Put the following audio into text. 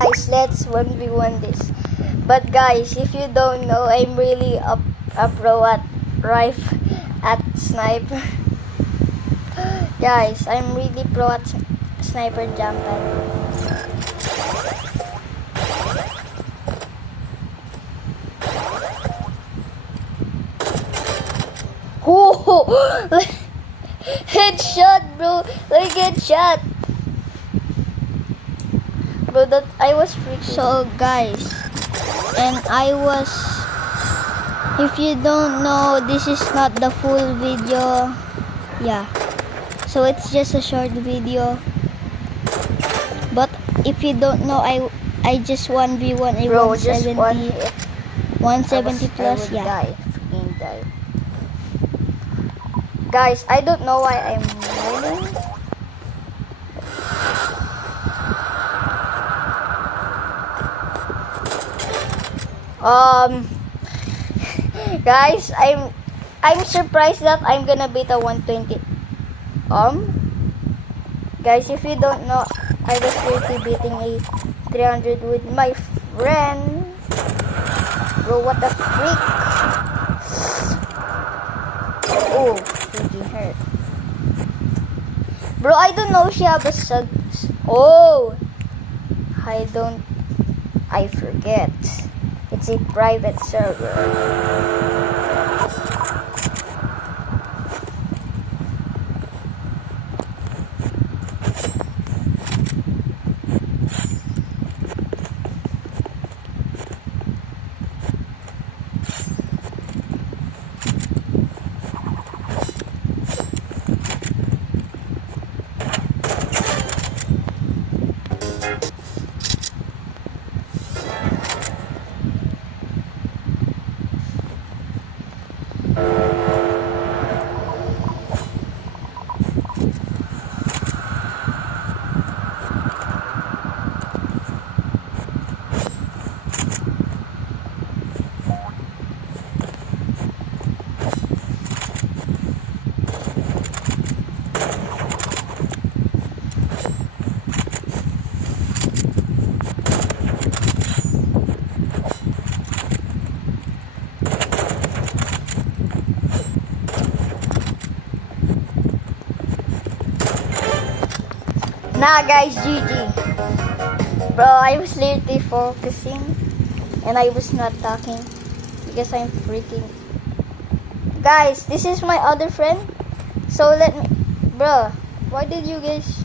Guys, let's 1v1 this. But guys, if you don't know, I'm really a pro at sniper. Guys, I'm really pro at sniper jumping. Oh, headshot, bro! Like headshot. Bro, that I was freaking. So guys, and if you don't know, this is not the full video. Yeah, so it's just a short video. But if you don't know, I just 1v1 a 170 plus. Yeah. Freaking die. Guys, I don't know why I'm winning. Guys, I'm surprised that I'm gonna beat a 120. Guys, if you don't know, I was really beating a 300 with my friend. Bro, what the freak? Oh, freaking hurt. Bro, I don't know she have a sub. Oh, I forget. It's a private server. Nah, guys, GG. Bro, I was literally focusing and I was not talking because I'm freaking. Guys, this is my other friend. So let me. Bro, why did you guys